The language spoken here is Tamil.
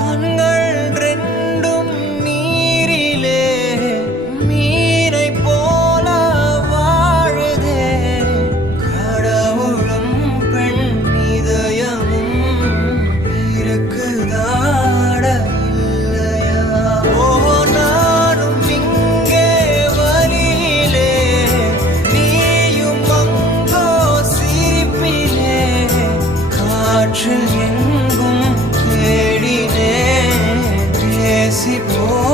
கண்கள் ரெண்டும் நீரிலே மீனை போல வாழுதே கடவுளும் பெண் இதயமும் இருக்குதாட இல்லையா ஓ நானும் இங்கே வழியிலே நீயும் அங்கோ சிரிப்பிலே காற்றில் என் esse povo.